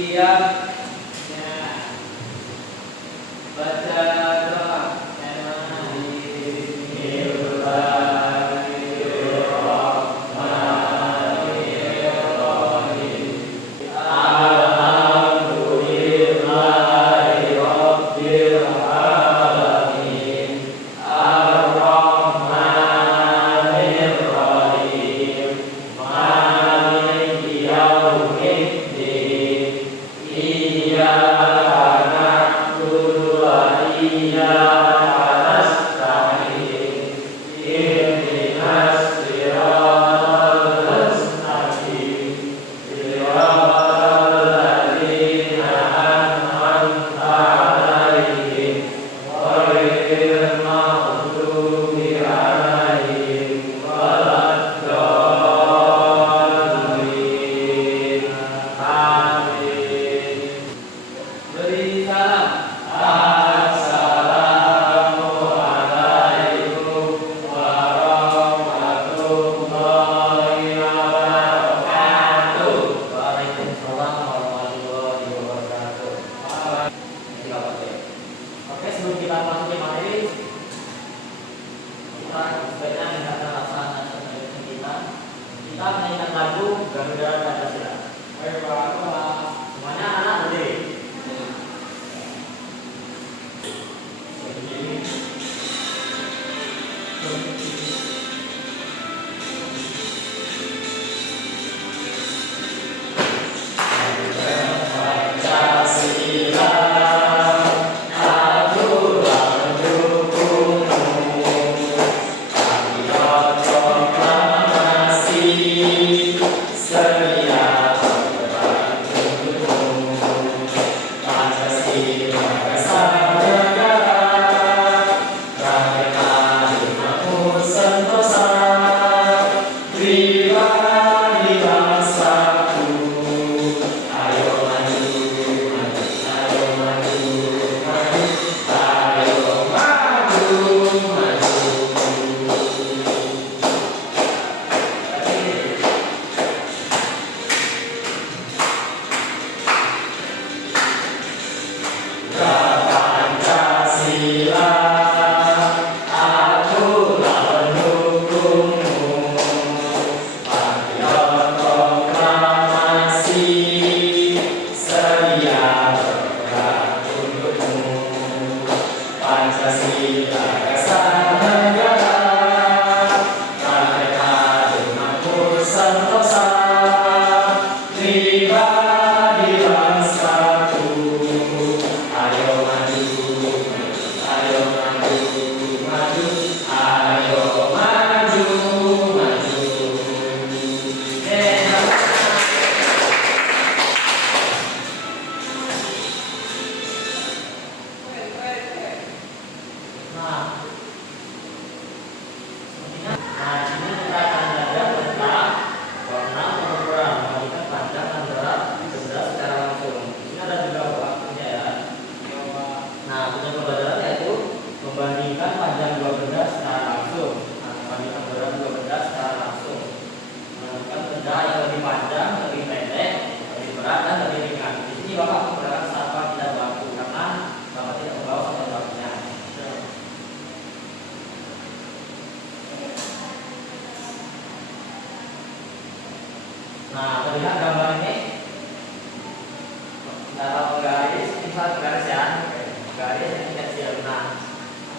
Siap. Ya. Baca doa. Beri salam. Assalamualaikum warahmatullahi wabarakatuh. Waalaikumsalam warahmatullahi wabarakatuh. Oke, sebelum kita masuk ke materi, kita sebaiknya mendengarkan laksana kita. Kita menyanyikan lagu Garuda Pancasila. Ayo Pak, semuanya anak berdiri. Nah, terlihat gambar ini. Kalau garis, misal garis ya, garis ini kecil. Nah,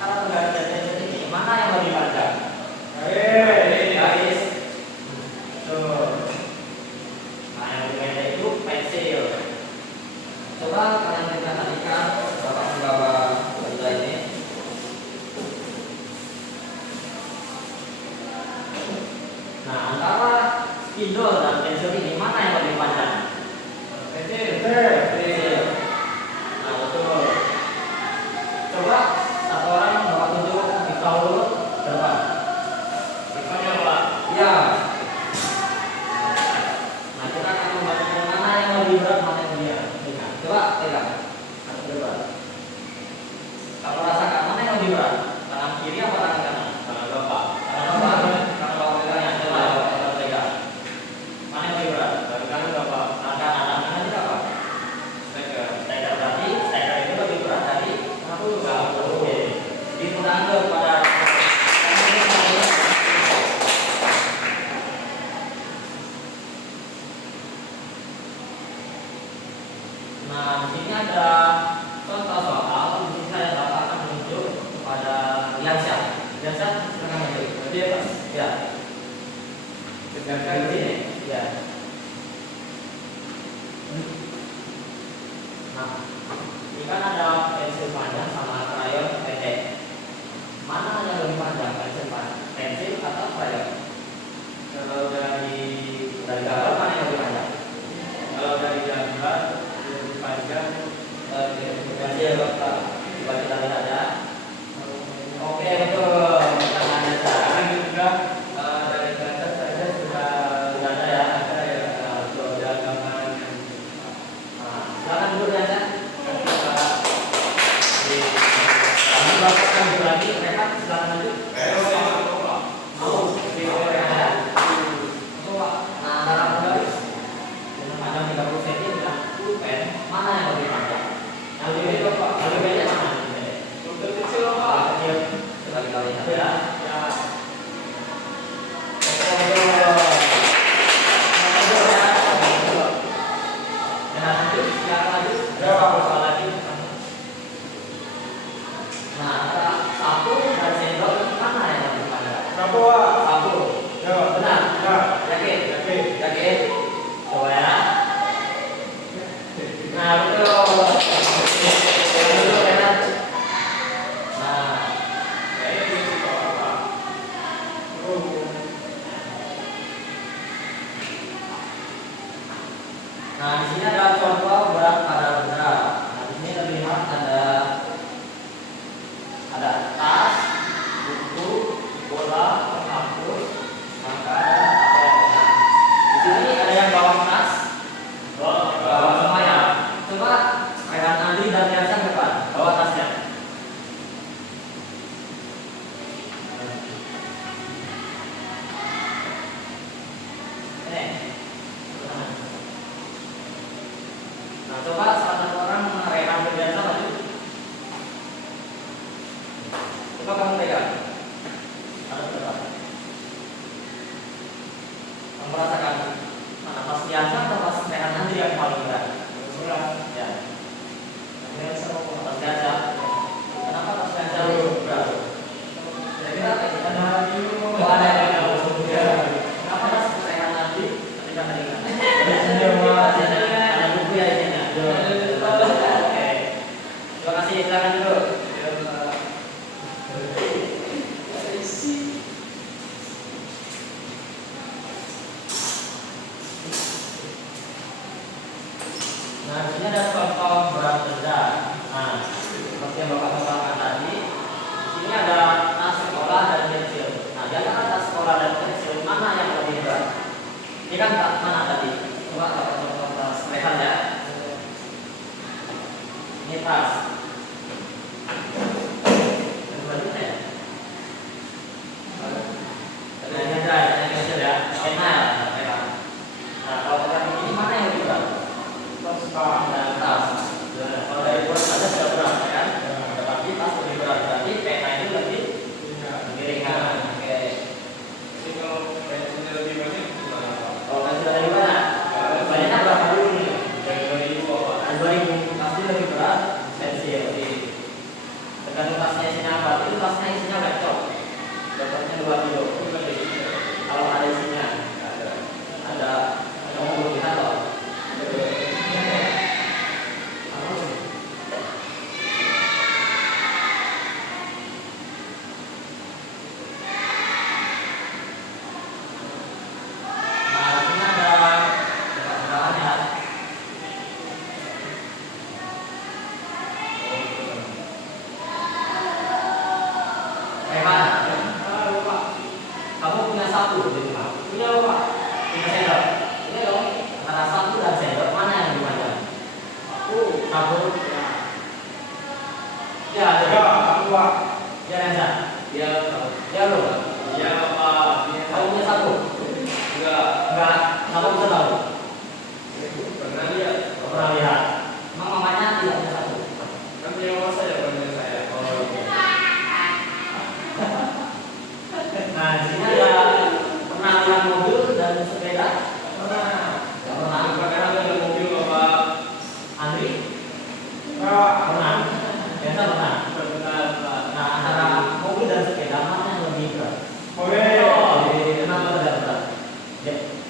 kalau garis kecil ini mana yang lebih panjang? Garis. Tuh. Nah, yang lebih pendek itu pensil. Coba kalian perhatikan bapak membawa benda ini. Nah, antara spidol dan pensil ini mana yang lebih panjang? Pensil. Nah, betul. Coba satu orang bawa tunjuk di dulu berapa? Depannya Pak. Iya. Nah, kita akan membandingkan mana yang lebih berat, mana yang lebih ringan. Coba pegang. Satu dua. Kalau rasakan mana yang lebih berat? Tangan kiri atau tangan kanan? Tangan bapak. Tangan bapak. Tangan bapak pegangnya. Coba bapak pegang. Mana yang lebih berat? Tangan kanan bapak. Tangan kanan. Tangan kanan apa? ada contoh soal. Di sini saya Bapak akan menunjuk kepada Liansyah. Liansyah, silakan maju. Dia Pak. Ya. Tegakkan di sini. Ya. Nah, ini kan ada pensil panjang sama krayon pendek. Mana yang lebih panjang, pensil atau krayon? Kalau dari gambar mana yang lebih panjang? Kalau dari gambar lebih panjang pensil Bapak. Coba kita lihat ya. Oke, betul. Tangannya saya juga dari gambar saja sudah ada ya. Ada ya. Betul, ada gambarnya. Nah, silakan dulu ya. Kami Bapak akan lagi mereka silakan lanjut. Mau di ya. Nah, antara garis dengan panjang 30 cm dan pulpen mana yang lebih panjang? Yang lebih pendek Bapak. Yang lebih pendek mana? Untuk kecil Bapak. Kecil. Coba kita lihat ya. Yakin? Coba ya. Nah, betul. Betul, Renan. Nah, nah, di sini ada contoh berat pada benda. Nah, di sini terlihat ada tas, buku, bola, penghapus, maka di sini ada yang bawa tas, bawa semuanya. Coba Rehan Andi dan Riansyah depan, bawa tasnya. Ini. Nah, coba salah satu orang Rehan dan Riansyah maju. Coba kamu pegang. Ada berapa? Kamu merasakan mana pas Riansyah atau pas Rehan Andi yang paling berat? Berat. Ya. Pas Riansyah. Kenapa pas Riansyah lebih berat? Kira-kira apa sih? Ada yang kenapa pas Rehan Andi ketika teringat? Ada buku ya isinya. Oke. Terima kasih. Silakan dulu. Nah, di sini ada contoh berat benda. Nah, seperti yang Bapak katakan tadi, di sini ada tas sekolah dan pensil. Nah, di antara tas sekolah dan pensil mana yang lebih berat? Ini kan tak mana tadi? Coba Bapak contoh tas Rehan ya. Ini tas. Bagaimana ya? Ini ada yang pensil ya. Pena ya, Rehan. Nah, kalau Rehan ini mana yang lebih berat? Dan tas. Kalau dari berat saja sudah berat kan? Tetapi tas lebih berat, berarti pena ini lebih ringan. Oke. Jadi kalau pensilnya lebih banyak gimana Pak? Kalau pensil lebih banyak, banyaknya berapa dulu nih? Dari 2000 Pak. 2000 pasti lebih berat pensil. Tergantung tasnya isinya apa. Itu tasnya isinya lecok. Lecoknya 2 kilo. Kalau ada isinya, ada kamu belum lihat loh.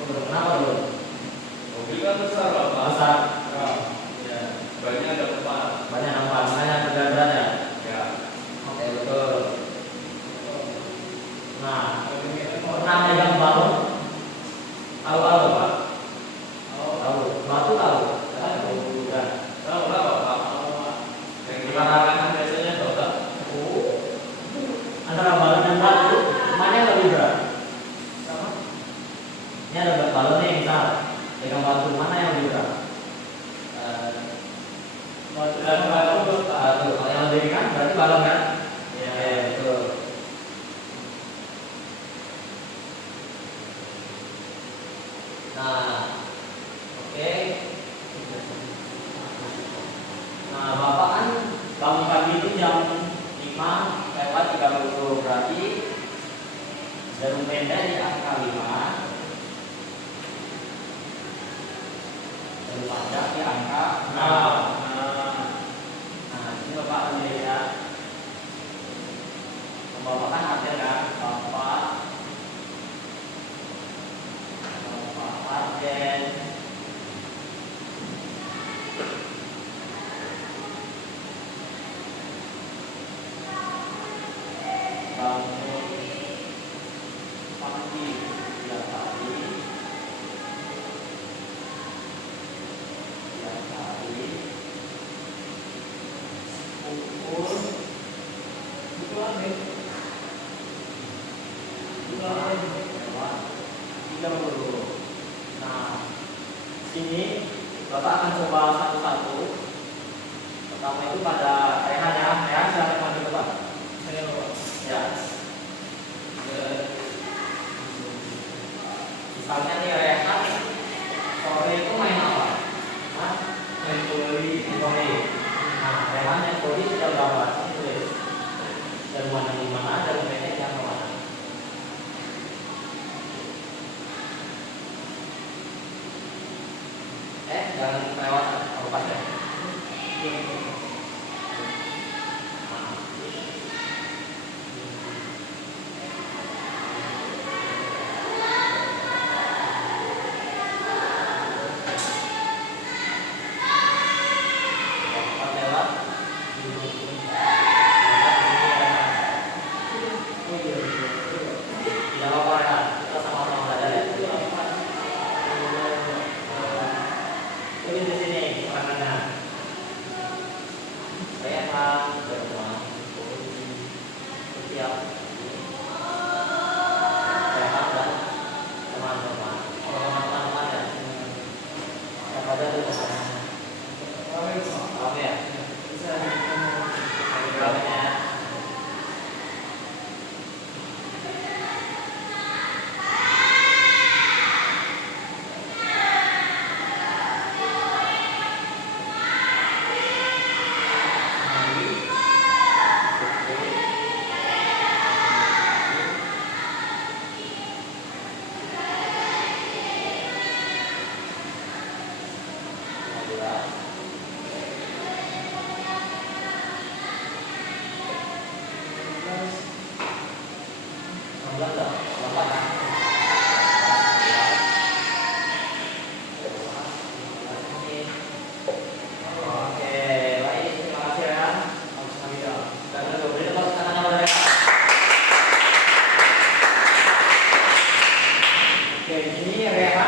Kenapa belum? Mobil kan besar Bapak. Besar. Ya, bannya ada 4. Banyak nampak, makanya berat ya. Ya. Oke, betul. Nah, pernah megang batu? Tahu Pak? Tahu. Batu tahu? Tahu juga. Tahu lah Bapak. Yang di Gimana? mana biasanya Bapak? Antara balon dan batu, mana yang lebih berat? Ini ada balon nih, misal pegang batu, mana yang lebih berat? Batu. Kalau yang lebih ringan berarti balon kan? Ya. Oke, betul. Nah, oke. Nah, Bapak kan bangun pagi itu jam 5:30, berarti jarum pendek di angka 5, jarum panjang di angka 6. Nah, ini Bapak lihat ya. Bapak kan ada kan? Bapak Arjen. Bangun pagi tiap hari. Pukul lewat 30. Nah, sini Bapak akan coba satu-satu. Pertama itu pada Rehan ya. Rehan silakan maju depan. Ya. Misalnya nih Rehan sore itu main apa? Hah? Main voli. Nah, Rehan main voli sudah berapa? Ini tulis. Dan mana di mana? Dan pendek yang mana? Jangan lewat lepas ya.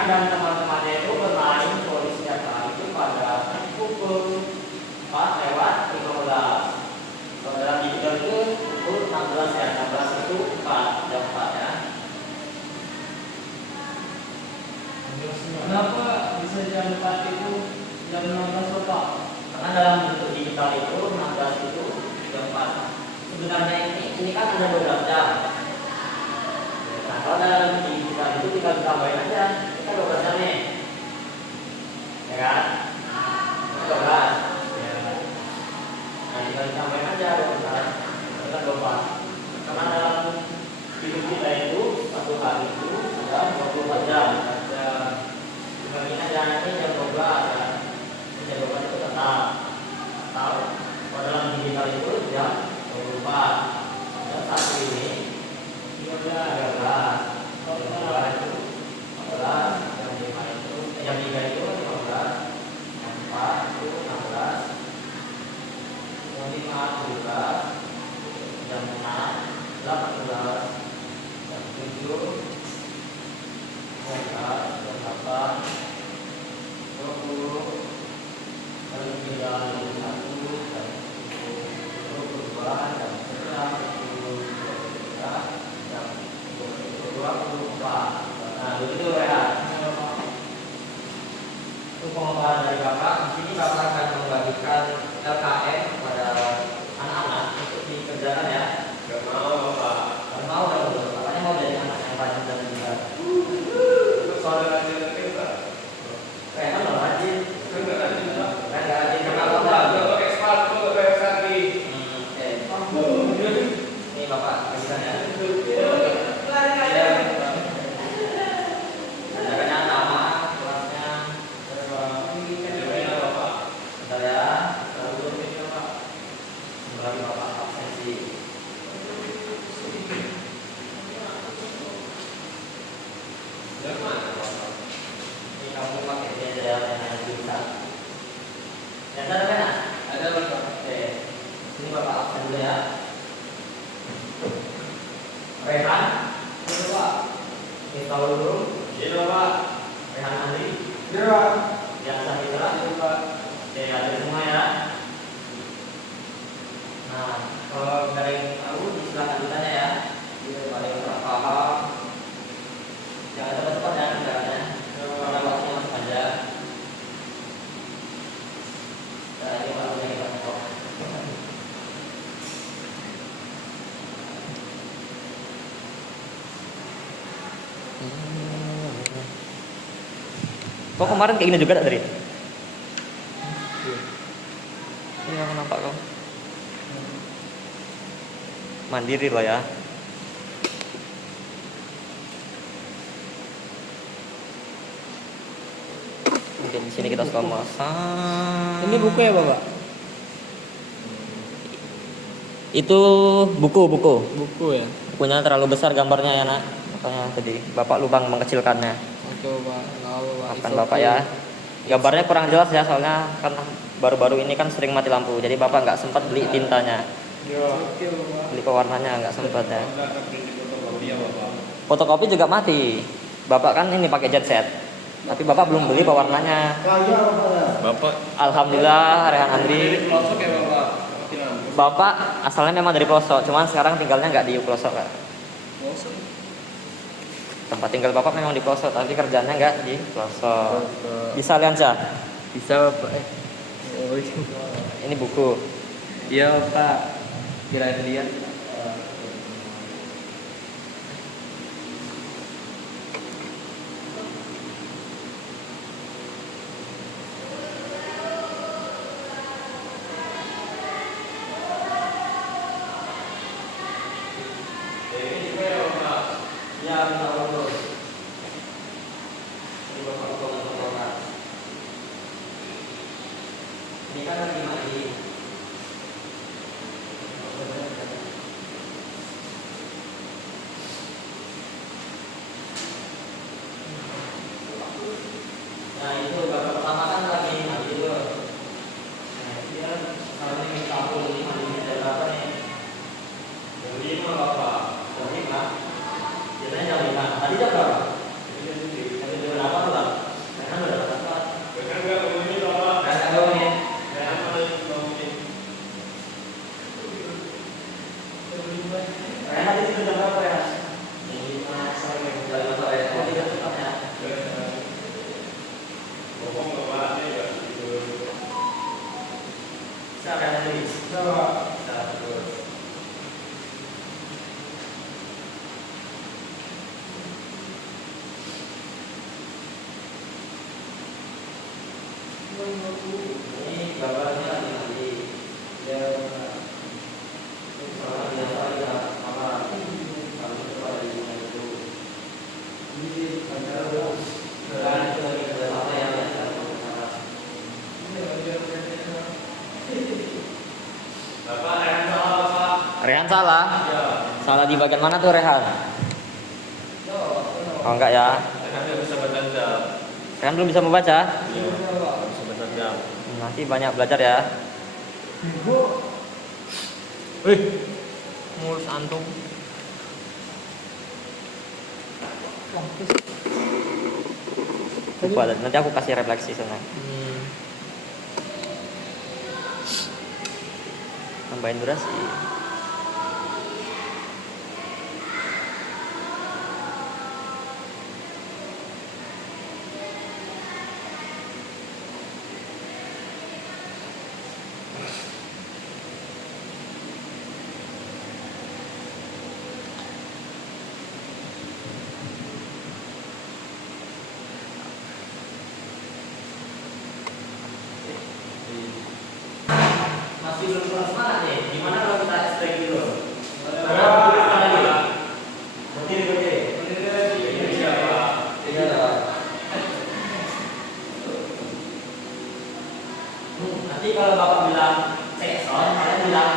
Dan teman-temannya itu bermain voli setiap hari itu pada pukul 4:15. Kalau dalam digital itu pukul 16 ya, 16 itu 4, jam 4 ya. Kenapa bisa jam 4 itu jam 16 Pak? Karena dalam bentuk digital itu 16 itu jam 4. Sebenarnya ini kan sudah 12 jam. Nah, kalau dalam digital itu tinggal ditambahin aja. Kita 12 jam nih. Ya kan? 12. Ya. Nah, tinggal ditambahin aja 12. Kita 24. Karena dalam hidup kita itu satu hari itu sudah 24 jam. Dibagiin aja nanti jam 12 ya. Jam 12 itu tetap. Atau kalau dalam digital itu jam 24. Dan satu ini 13. 13 itu 14. pemaparan dari Bapak. Di sini Bapak akan membagikan LKM kepada anak-anak untuk dikerjakan ya. Gak mau Bapak. Kalau mau dong, Bapaknya mau jadi anak yang rajin dan pintar. Itu soal rajin kita. Rehan loh rajin. Kan nggak rajin Pak. Rehan nggak rajin Nggak kenapa? Pak, nggak pakai sepatu, nggak pakai kaki. Oke. Ini Bapak bagikan ya. Kerjakannya nama, kelasnya, Jadinya Bapak. bentar ya. Berarti Bapak absensi. Yang mana Bapak? Ini kamu pakai aja ya yang bisa. Yang ada kan? Ada Bapak. Oke. Ini Bapak absen dulu ya. Rehan, ini Pak. Kita tahu dulu. Iya Bapak. Rehan Andri, Iya Pak. yang Sahitra. Iya Pak. Oke, ada semua ya. Nah, kalau nggak ada yang tahu, silakan ditanya ya. Kalau ada yang kurang paham, jangan cepat-cepat ya kerjaannya. Karena waktunya masih panjang. Nah, ini waktunya kita potong. Kok kemarin kayak gini juga tak dari? Ini aku nampak kok. Mandiri loh ya. Mungkin di sini kita suka masak. Ini buku ya Bapak? Itu buku. Buku ya. Bukunya terlalu besar gambarnya ya nak. Makanya tadi Bapak lubang mengecilkannya. Coba nggak Pak. Maafkan Bapak ya. Gambarnya kurang jelas ya soalnya kan baru-baru ini kan sering mati lampu. Jadi Bapak nggak sempat beli tintanya, Iya. Oke Bapak. beli pewarnanya nggak sempat ya. Enggak akan beli fotokopi ya Bapak. Fotokopi juga mati. Bapak kan ini pakai jet set. Tapi Bapak belum beli pewarnanya. Bapak Alhamdulillah Rehan dari Andri. pelosok ya Bapak. Mati lampu. Bapak asalnya memang dari pelosok, cuman sekarang tinggalnya nggak di pelosok kan. Pelosok. Tempat tinggal Bapak memang di pelosok, tapi kerjanya nggak di pelosok. Bisa Lianca? Bisa Bapak. Oh Ini buku. iya Bapak. Kirain lihat. Ini juga ya Bapak. Ya, minta urut. Ini Bapak urut. Ini kan lagi mandi. Nah itu Bapak pertama kan lagi mandi dulu. Nah dia kalau ini sabun ini mandinya jam berapa nih? Yang 5 Bapak. Jam 5. Biasanya jam 5. Tadi jam berapa? Ini sendiri. Jam 8 tuh lah. Karena udah dapat. Kan nggak ngomongin Bapak. Karena kalau ini Ya apa lagi ngomongin? Karena tadi itu jam berapa ya? Jam 5 sore. Jam 5 sore. Oh tidak cepatnya. Ngomong Bapak ini ya gitu. Silakan tadi. Coba. Terus. Ini gambarnya lagi mandi. Ya. Soalnya biasa aja sama kalau itu ada di mana itu. Dan itu lagi kerja sama ya. Bapak yang salah Bapak. Rehan salah. Ya. Salah di bagian mana tuh Rehan? Oh enggak ya. Kan nggak bisa baca jam. Rehan belum bisa membaca. Iya. Nggak bisa baca jam. Nanti banyak belajar ya. Wih. Mulus antum. Lupa, nanti aku kasih refleksi sana. Tambahin durasi. masih belum kurang semangat nih. Gimana kalau kita stretch dulu? Berdiri. Nanti kalau bapak bilang cek sound, kalian bilang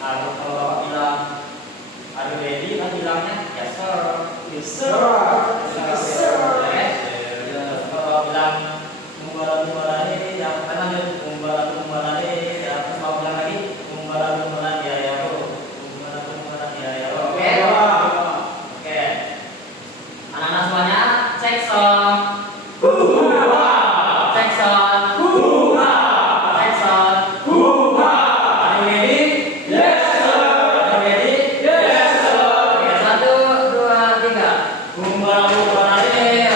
kalau bapak bilang are you ready, kan bilangnya yes sir. Yes sir. Yes sir. Terus kalau bapak bilang mumbara ya kan ada mumbara ya, terus bapak bilang lagi mumbara ya oke. Oke. Anak-anak semuanya cek sound. Cek sound. Cek sound. Are you ready? Yes, sir. Are you ready? Yes, sir. Oke, 1, 2, 3. Mumbara ya.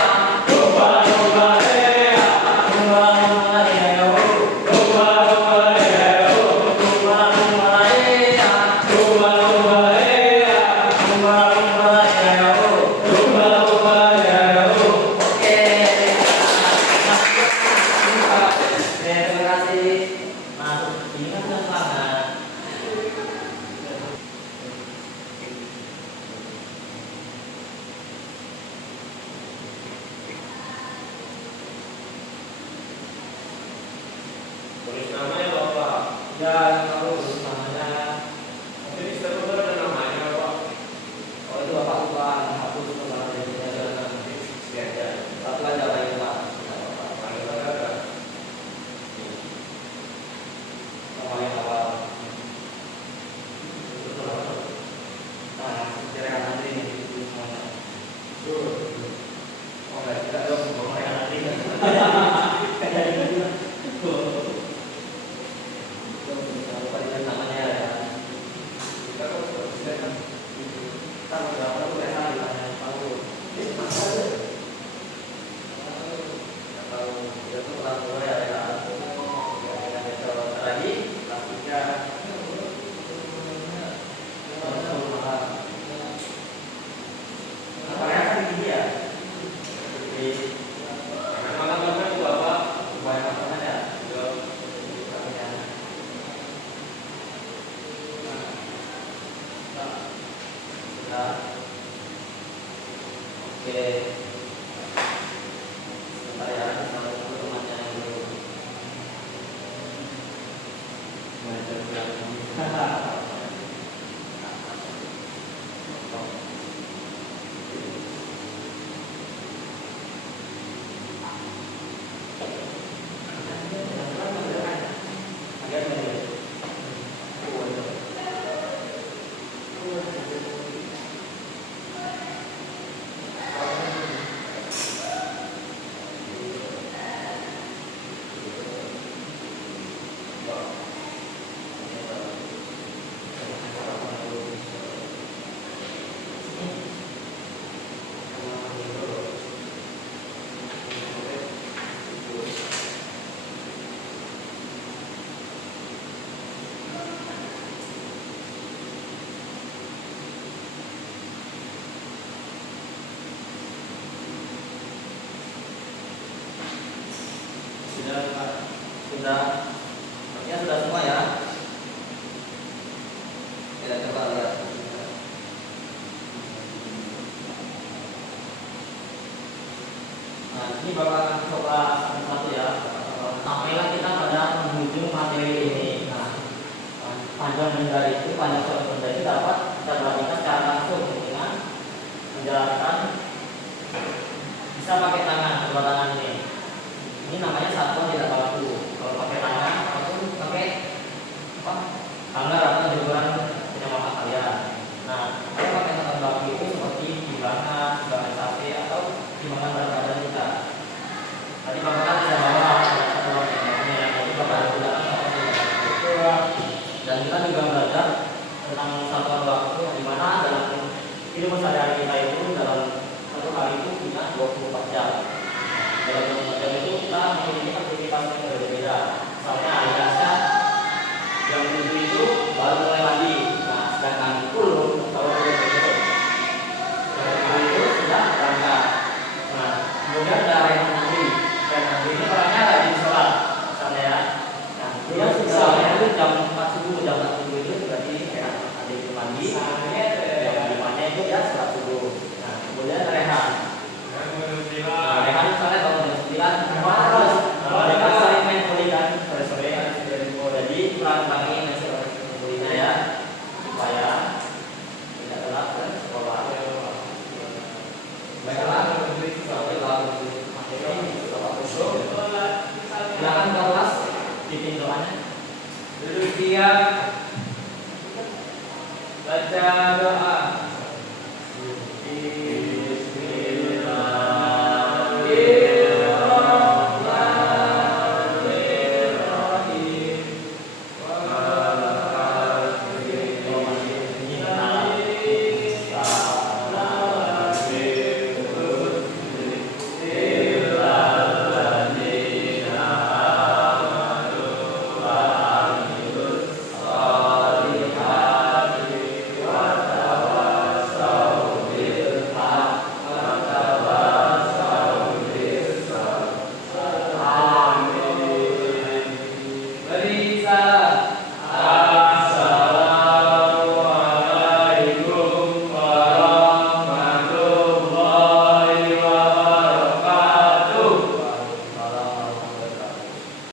Tulis namanya Bapak. Ya, tahu namanya. Mungkin di stakeholder ada namanya Bapak. Oh, itu Bapak lupa hapus kalau ada. Satu aja paling Pak. Paling ada. Paling awal. Nah, kira-kira nanti semuanya. Oh, enggak tidak dong, kira nanti. Namanya ya. Kita kan sudah bisa kan. Tahu berapa tuh ya tahu. Tahu itu tuh lalu ya lagi kelas 3. Namanya kan gini ya. Di Malam-malam itu Bapak. banyak teman ya. Oke. Sebentar ya, sama temannya yang dulu. Sudah, ya sudah semua ya. Kita coba lihat. Nah, ini Bapak akan coba satu-satu ya. Sampailah kita pada penghujung materi ini. Nah, panjang benda itu, panjang suatu benda itu dapat kita perhatikan secara langsung dengan menjalankan bisa pakai tangan, kedua tangan ini. Ini namanya satuan tidak baku. Kalau pakai tangan ataupun pakai apa? Hanger atau jemuran punya bapak kalian. Nah, kalau pakai satuan baku itu seperti timbangan sate atau timbangan berat badan kita. Tadi bapak kan bisa bawa satuan ini, jadi bapak gunakan satuan dan kita juga belajar tentang satuan waktu di mana dalam ilmu